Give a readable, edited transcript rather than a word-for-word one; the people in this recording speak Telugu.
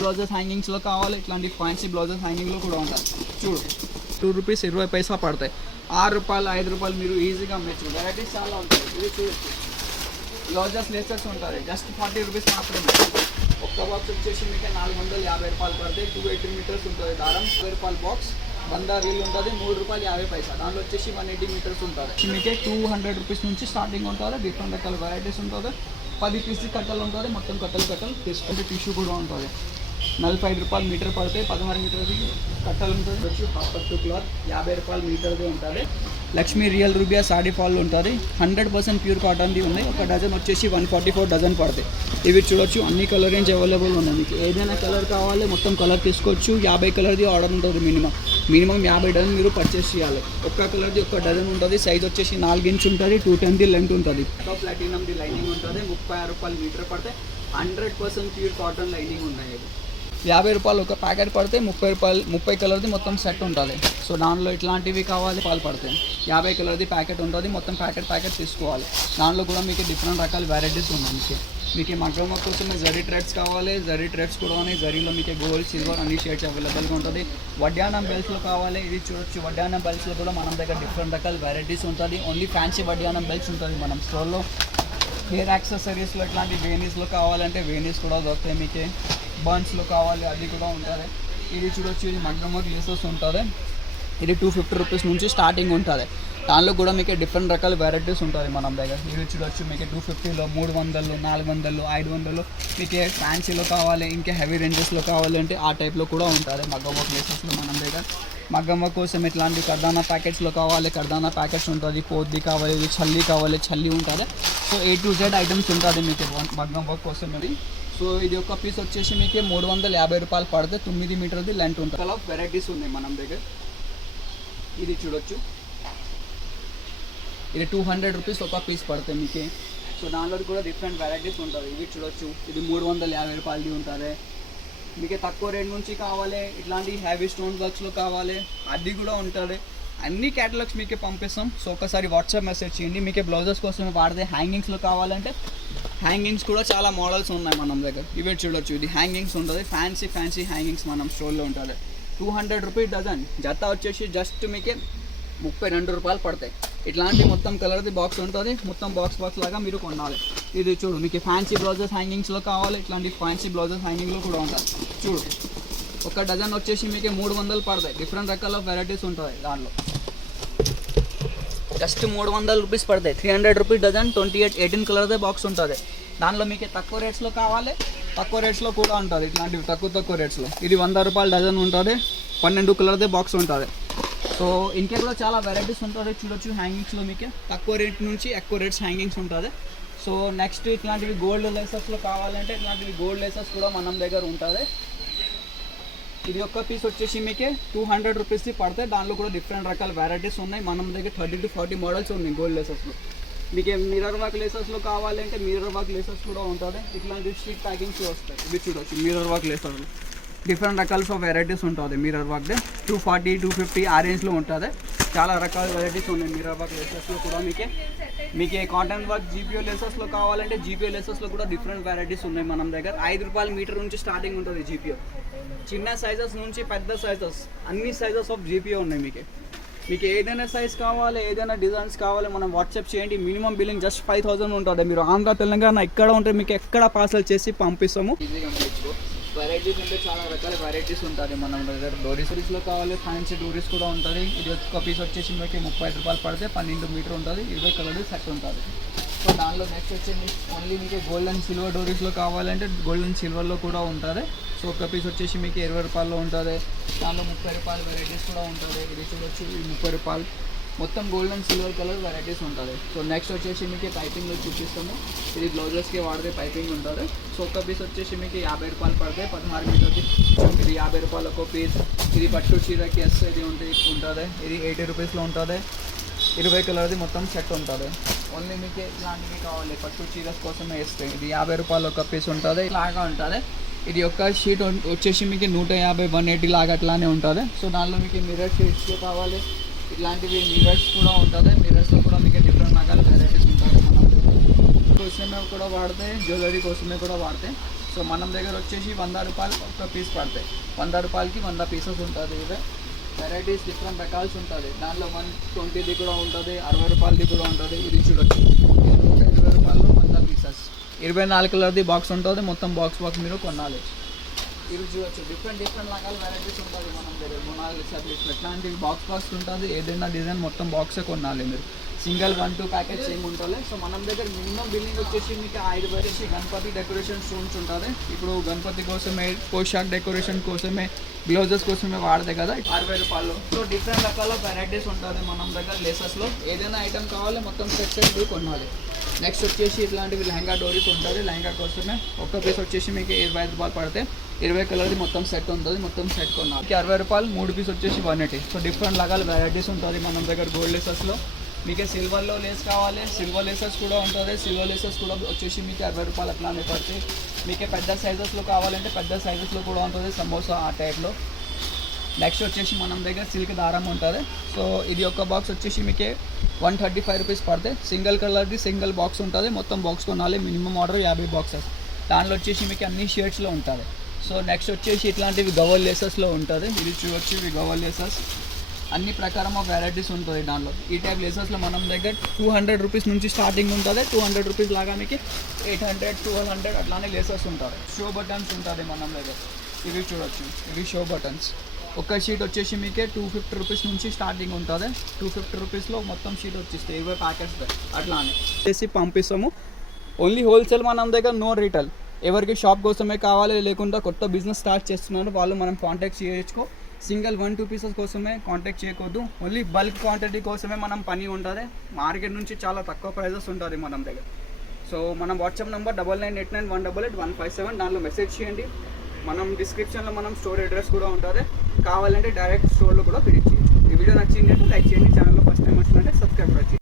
బ్లౌజెస్ హ్యాంగింగ్స్లో కావాలి, ఇట్లాంటి ఫ్యాన్సీ బ్లౌజెస్ హ్యాంగింగ్లో కూడా ఉంటాయి. చూడు 2 రూపీస్ 20 పైసా పడతాయి. 6 రూపాయలు 5 రూపాయలు మీరు ఈజీగా అమ్మచ్చు. వెరైటీస్ చాలా ఉంటాయి. ఇది చూడొచ్చు, బ్లౌజెస్ లేసెస్ ఉంటుంది. జస్ట్ 40 రూపీస్ మాత్రమే. ఒక్క బాక్స్ వచ్చేసి మీకు 450 రూపాయలు పడతాయి. 280 మీటర్స్ ఉంటుంది దారం. 20 రూపాయల బాక్స్ 100 రీల్ ఉంటుంది. 3 రూపాయలు 50 పైసా. దాంట్లో వచ్చేసి 180 మీటర్స్ ఉంటుంది. మీకే 200 రూపీస్ నుంచి స్టార్టింగ్ ఉంటుంది. డిఫరెంట్ రకాల వెరైటీస్ ఉంటుంది. 10 పీస్ కట్టలు ఉంటుంది. మొత్తం కట్టలు తీసుకుంటే టిష్యూ కూడా ఉంటుంది. 45 రూపాయలు మీటర్ పడతాయి. 16 మీటర్ది కట్టలు ఉంటుంది. వచ్చి పట్టు క్లాత్ 50 రూపాయలు మీటర్ది ఉంటుంది. లక్ష్మీ రియల్ రూబియా సాడీ ఫాల్ ఉంటుంది. 100% ప్యూర్ కాటన్ది ఉన్నాయి. ఒక డజన్ వచ్చేసి 144 డజన్ పడతాయి. ఇవి చూడొచ్చు, అన్ని కలర్ రేంజ్ అవైలబుల్ ఉన్నాయి. మీకు ఏదైనా కలర్ కావాలి మొత్తం కలర్ తీసుకోవచ్చు. 50 కలర్ది ఆర్డర్ ఉంటుంది. మినిమం 50 డజన్ మీరు పర్చేస్ చేయాలి. ఒక్క కలర్ది ఒక్క డజన్ ఉంటుంది. సైజ్ వచ్చేసి 4 ఇంచ్ ఉంటుంది. 210ది లెంత్ ఉంటుంది. ప్లాటినమ్ది లైనింగ్ ఉంటుంది. 36 రూపాయలు మీటర్ పడతాయి. 100% ప్యూర్ కాటన్ లైనింగ్ ఉన్నాయి. 50 రూపాయలు ఒక ప్యాకెట్ పడితే 30 రూపాయలు 30 కలర్ది మొత్తం సెట్ ఉంటుంది. సో దానిలో ఇట్లాంటివి కావాలి పాలు పడతాయి. 50 కలర్ది ప్యాకెట్ ఉంటుంది. మొత్తం ప్యాకెట్ తీసుకోవాలి. దానిలో కూడా మీకు డిఫరెంట్ రకాల వెరైటీస్ ఉన్నాయి. మీకు మగ్గం వర్క్ కోసం జరీ థ్రెడ్స్ కావాలి. జరీ థ్రెడ్స్ కూడా ఉన్నాయి. జరీలో మీకు గోల్డ్ సిల్వర్ అన్ని షేడ్స్ అవైలబుల్గా ఉంటుంది. వడ్డానం బెల్ట్స్లో కావాలి. ఇది చూడొచ్చు, వడ్డానం బెల్ట్స్లో కూడా మనం దగ్గర డిఫరెంట్ రకాల వెరైటీస్ ఉంటుంది. ఓన్లీ ఫ్యాన్సీ వడ్డానం బెల్ట్స్ ఉంటుంది మనం స్టోర్లో. హెయిర్ యాక్సెసరీస్లో ఇట్లాంటి వేనీస్లో కావాలంటే వేనీస్ కూడా దొరుకుతాయి. మీకు బన్స్లో కావాలి అది కూడా ఉంటుంది. ఇది చూడొచ్చు, ఇది మగ్గం వర్క్ లేసెస్ ఉంటుంది. ఇది 250 రూపీస్ నుంచి స్టార్టింగ్ ఉంటుంది. దానిలో కూడా మీకు డిఫరెంట్ రకాల వెరైటీస్ ఉంటుంది మనం దగ్గర. ఇది చూడొచ్చు, మీకు 250లో 300, 400, 500 మీకు ఫ్యాన్సీలో కావాలి. ఇంకా హెవీ రేంజెస్లో కావాలి అంటే ఆ టైప్లో కూడా ఉంటుంది మగ్గం వర్క్ లేసెస్లో మనం దగ్గర. మగ్గం వర్క్ కోసం ఇట్లాంటి కర్దానా ప్యాకెట్స్లో కావాలి. కర్దానా ప్యాకెట్స్ ఉంటుంది. పోద్ది కావాలి, చల్లి ఉంటుంది. So A to Z items ఉంటుంది మీకు మగ్గం వర్క్ కోసం. ఇది సో ఇది ఒక పీస్ వచ్చేసి మీకు 350 రూపాయలు పడితే 9 మీటర్ది లెంత్ ఉంటుంది. చాలా వెరైటీస్ ఉన్నాయి మనం దగ్గర. ఇది చూడొచ్చు, ఇది 200 రూపీస్ ఒక పీస్ పడుతుంది మీకు. సో దానిలో కూడా డిఫరెంట్ వెరైటీస్ ఉంటుంది. ఇది చూడొచ్చు, ఇది 350 రూపాయలది ఉంటుంది. మీకు తక్కువ రేట్ నుంచి కావాలి, ఇట్లాంటి హ్యావీ స్టోన్ వర్క్స్లో కావాలి అది కూడా ఉంటుంది. అన్ని క్యాటలాగ్స్ మీకే పంపిస్తాం. సో ఒకసారి వాట్సాప్ మెసేజ్ చేయండి. మీకే బ్లౌజెస్ కోసం వాడితే హ్యాంగింగ్స్లో కావాలంటే హ్యాంగింగ్స్ కూడా చాలా మోడల్స్ ఉన్నాయి మనం దగ్గర. ఇవి చూడొచ్చు, ఇది హ్యాంగింగ్స్ ఉంటుంది. ఫ్యాన్సీ హ్యాంగింగ్స్ మనం స్టోర్లో ఉంటుంది. 200 రూపీస్ డజన్. జత వచ్చేసి జస్ట్ మీకే 32 రూపాయలు పడతాయి. ఇట్లాంటి మొత్తం కలర్ది బాక్స్ ఉంటుంది. మొత్తం బాక్స్ లాగా మీరు కొనాలి. ఇది చూడు, మీకు ఫ్యాన్సీ బ్లౌజెస్ హ్యాంగింగ్స్లో కావాలి. ఇట్లాంటి ఫ్యాన్సీ బ్లౌజెస్ హ్యాంగింగ్లో కూడా ఉంటుంది. చూడు, ఒక డజన్ వచ్చేసి మీకు 300 పడతాయి. డిఫరెంట్ రకాల వెరైటీస్ ఉంటుంది దాంట్లో. జస్ట్ 300 రూపీస్ పడతాయి. 300 రూపీస్ డజన్. 18 కలర్దే బాక్స్ ఉంటుంది. దానిలో మీకు తక్కువ రేట్స్లో కావాలి, తక్కువ రేట్స్లో కూడా ఉంటుంది. ఇట్లాంటివి తక్కువ రేట్స్లో. ఇది 100 రూపాయల డజన్ ఉంటుంది. 12 కలర్దే బాక్స్ ఉంటుంది. సో ఇంకే కూడా చాలా వెరైటీస్ ఉంటుంది. చూడొచ్చు, హ్యాంగింగ్స్లో మీకు తక్కువ రేట్ నుంచి ఎక్కువ రేట్స్ హ్యాంగింగ్స్ ఉంటుంది. సో నెక్స్ట్ ఇట్లాంటివి గోల్డ్ లేసెస్లో కావాలంటే ఇట్లాంటివి గోల్డ్ లేసెస్ కూడా మనం దగ్గర ఉంటుంది. ఇది ఒక్క పీస్ వచ్చేసి మీకు 200 రూపీస్ది పడితే. దానిలో కూడా డిఫరెంట్ రకాల వెరైటీస్ ఉన్నాయి మన దగ్గర. 30 to 40 మోడల్స్ ఉన్నాయి గోల్డ్ లేసెస్లో. మీకు మిర్రర్ వర్క్ లేసెస్లో కావాలంటే మిర్రర్ వర్క్ లేసెస్ కూడా ఉంటుంది. ఇట్లాంటి స్ట్రీట్ ప్యాకింగ్స్ వస్తాయి. ఇవి చూడవచ్చు, మిర్రర్ వర్క్ లేసెస్లో డిఫరెంట్ రకాల వెరైటీస్ ఉంటుంది. మిర్రర్ వర్క్ 240, 250 ఆ రేంజ్లో ఉంటుంది. చాలా రకాల వెరైటీస్ ఉన్నాయి మిర్రర్ వర్క్ లేసెస్లో కూడా. మీకు కాటన్ వర్క్ జీపీఓ లేసెస్లో కావాలంటే జీపీఓ లేసెస్లో కూడా డిఫరెంట్ వెరైటీస్ ఉన్నాయి మనం దగ్గర. 5 రూపాయల మీటర్ నుంచి స్టార్టింగ్ ఉంటుంది జీపీఓ. చిన్న సైజెస్ నుంచి పెద్ద సైజెస్ అన్ని సైజెస్ ఆఫ్ జీపీఓ ఉన్నాయి. మీకు ఏదైనా సైజ్ కావాలి, ఏదైనా డిజైన్స్ కావాలి, మనం వాట్సాప్ చేయండి. మినిమం బిల్లింగ్ జస్ట్ 5000 ఉంటుంది. మీరు ఆంధ్ర తెలంగాణ ఎక్కడ ఉంటే మీకు ఎక్కడ పార్సల్ చేసి పంపిస్తాము. వెరైటీస్ అంటే చాలా రకాల వెరైటీస్ ఉంటుంది మన దగ్గర. డోరీస్లో కావాలి, ఫ్యాన్సీ డోరీస్ కూడా ఉంటుంది. ఇది ఒక పీస్ వచ్చేసి మీకు 30 రూపాయలు పడితే 12 మీటర్ ఉంటుంది. 20 కలర్ సెట్ ఉంటుంది. సో దానిలో నెక్స్ట్ వచ్చేసి ఓన్లీ మీకు గోల్డ్ అండ్ సిల్వర్ డోరీస్లో కావాలంటే గోల్డ్ అండ్ సిల్వర్లో కూడా ఉంటుంది. సో ఒక పీస్ వచ్చేసి మీకు 20 రూపాయల్లో ఉంటుంది. దానిలో 30 రూపాయల వెరైటీస్ కూడా ఉంటుంది. ఇది చూడొచ్చు, 30 రూపాయలు. మొత్తం gold and silver colour varieties ఉంటుంది. సో నెక్స్ట్ వచ్చేసి మీకు పైపింగ్లో చూపిస్తాము. ఇది బ్లౌజెస్కి వాడితే పైపింగ్ ఉంటుంది. సో ఒక పీస్ వచ్చేసి మీకు 50 రూపాయలు పడితే 16 మీటర్కి. ఇది 50 రూపాయలు ఒక పీస్. ఇది పట్టు చీరకి ఇది ఉంటుంది. ఇది 80 రూపీస్లో ఉంటుంది. 20 కలర్ది మొత్తం సెట్ ఉంటుంది. ఓన్లీ మీకు ఇలాంటివి కావాలి పట్టు చీరస్ కోసమే వేస్తాయి. ఇది 50 రూపాయలు ఒక పీస్ ఉంటుంది. ఇలాగా ఉంటుంది. ఇది ఒక షీట్ వచ్చేసి మీకు 150, 180 లాగా అట్లానే ఉంటుంది. సో దానిలో మీకు మిర్రర్ షీట్స్లో కావాలి. ఇట్లాంటివి మిర్రర్స్ కూడా ఉంటుంది. మిర్రర్స్లో కూడా మీకు డిఫరెంట్ రకాల వెరైటీస్ ఉంటుంది. మనం కోసమే కూడా వాడితే, జ్యువెలరీ కోసమే కూడా వాడితే. సో సో మనం దగ్గర వచ్చేసి 100 రూపాయలు ఒక పీస్ పడతాయి. 100 రూపాయలకి 100 పీసెస్ ఉంటుంది. ఇవే వెరైటీస్ డిఫరెంట్ రకాల్సి ఉంటుంది. దాంట్లో 120ది కూడా ఉంటుంది, 60 రూపాయలది కూడా ఉంటుంది. ఇది చూడొచ్చు 20 రూపాయలు 100 పీసెస్. 24 కలర్ది బాక్స్ ఉంటుంది. మొత్తం బాక్స్ మీరు కొనాలి. ఇవి చూడొచ్చు డిఫరెంట్ రకాల వెరైటీస్ ఉంటుంది మన దగ్గర. మొనాలిసా ఎట్లాంటివి బాక్స్ ఉంటుంది. ఏదైనా డిజైన్ మొత్తం బాక్సే కొనాలి మీరు. సింగిల్ 1-2 ప్యాకెట్స్ ఏమి ఉంటుంది. సో మనం దగ్గర మినిమం బిల్లింగ్ వచ్చేసి మీకు 5 వచ్చేసి గణపతి డెకరేషన్ స్టోన్స్ ఉంటుంది. ఇప్పుడు గణపతి కోసమే, పోషాక్ డెకరేషన్ కోసమే, గ్లౌజెస్ కోసమే వాడతాయి కదా, 60 రూపాయలు. సో డిఫరెంట్ రకాల వెరైటీస్ ఉంటుంది మన దగ్గర లేసెస్లో. ఏదైనా ఐటమ్ కావాలి మొత్తం సెట్ కొనాలి. నెక్స్ట్ వచ్చేసి ఇట్లాంటివి లెహంగా డోరీస్ ఉంటుంది. లెహంగా కోసమే ఒక్క పీస్ వచ్చేసి మీకు 25 రూపాయలు పడితే 20 కలర్ది మొత్తం సెట్ ఉంటుంది. మొత్తం సెట్ కొనాలి. 60 రూపాయలు 3 పీస్ వచ్చేసి 180. సో డిఫరెంట్ రకాల వెరైటీస్ ఉంటుంది మన దగ్గర గోల్డ్ లేసెస్లో. మీకు సిల్వర్లో లేస్ కావాలి, సిల్వర్ లేసెస్ కూడా ఉంటుంది. సిల్వర్ లేసెస్ కూడా వచ్చేసి మీకు 60 రూపాయలు అట్లానే పడతాయి. మీకే పెద్ద సైజెస్లో కావాలంటే పెద్ద సైజెస్లో కూడా ఉంటుంది, సమోసా ఆ టైప్లో. నెక్స్ట్ వచ్చేసి మనం దగ్గర సిల్క్ దారం ఉంటుంది. సో ఇది ఒక బాక్స్ వచ్చేసి మీకే 135 రూపీస్ పడితే. సింగిల్ కలర్ది సింగిల్ బాక్స్ ఉంటుంది. మొత్తం బాక్స్ కొనాలి. Minimum order 50 boxes. దాంట్లో వచ్చేసి మీకు అన్ని షేడ్స్లో ఉంటుంది. సో నెక్స్ట్ వచ్చేసి ఇట్లాంటివి గవల్ లేసెస్లో ఉంటుంది. ఇది చూడొచ్చు, ఇవి గవల్ లేసెస్ అన్ని ప్రకారం ఆఫ్ వెరైటీస్ ఉంటుంది దాంట్లో. ఈ టైప్ లేసెస్లో మనం దగ్గర 200 రూపీస్ నుంచి స్టార్టింగ్ ఉంటుంది. 200 రూపీస్ లాగా మీకు 800, 1200 అట్లానే లేసెస్ ఉంటుంది. షో బటన్స్ ఉంటుంది మన దగ్గర. ఇవి చూడొచ్చు, ఇవి షో బటన్స్. ఒక షీట్ వచ్చేసి మీకే 250 రూపీస్ నుంచి స్టార్టింగ్ ఉంటుంది. 250 రూపీస్లో మొత్తం షీట్ వచ్చేస్తాయి. 20 ప్యాకెట్స్ అట్లానే చేసి పంపిస్తాము. ఓన్లీ హోల్సేల్ మన దగ్గర, నో రీటైల్. ఎవరికి షాప్ కోసమే కావాలి, లేకుండా కొత్త బిజినెస్ స్టార్ట్ చేస్తున్నారు వాళ్ళు మనం కాంటాక్ట్ చేయొచ్చు. సింగిల్ 1-2 పీసెస్ కోసమే కాంటాక్ట్ చేయకూడదు. ఓన్లీ బల్క్ క్వాంటిటీ కోసమే మనం పని ఉంటుంది. మార్కెట్ నుంచి చాలా తక్కువ ప్రైజెస్ ఉంటుంది మన దగ్గర. సో మనం వాట్సాప్ నెంబర్ 9989188157 దానిలో మెసేజ్ చేయండి. మనం డిస్క్రిప్షన్లో మనం స్టోర్ అడ్రస్ కూడా ఉంటుంది. కావాలంటే డైరెక్ట్ స్టోర్లో కూడా విజిట్ చేయొచ్చు. ఈ వీడియో నచ్చిందంటే లైక్ చేయండి. ఛానల్లో ఫస్ట్ టైం వచ్చిందంటే సబ్స్క్రైబ్ కూడా చేయండి.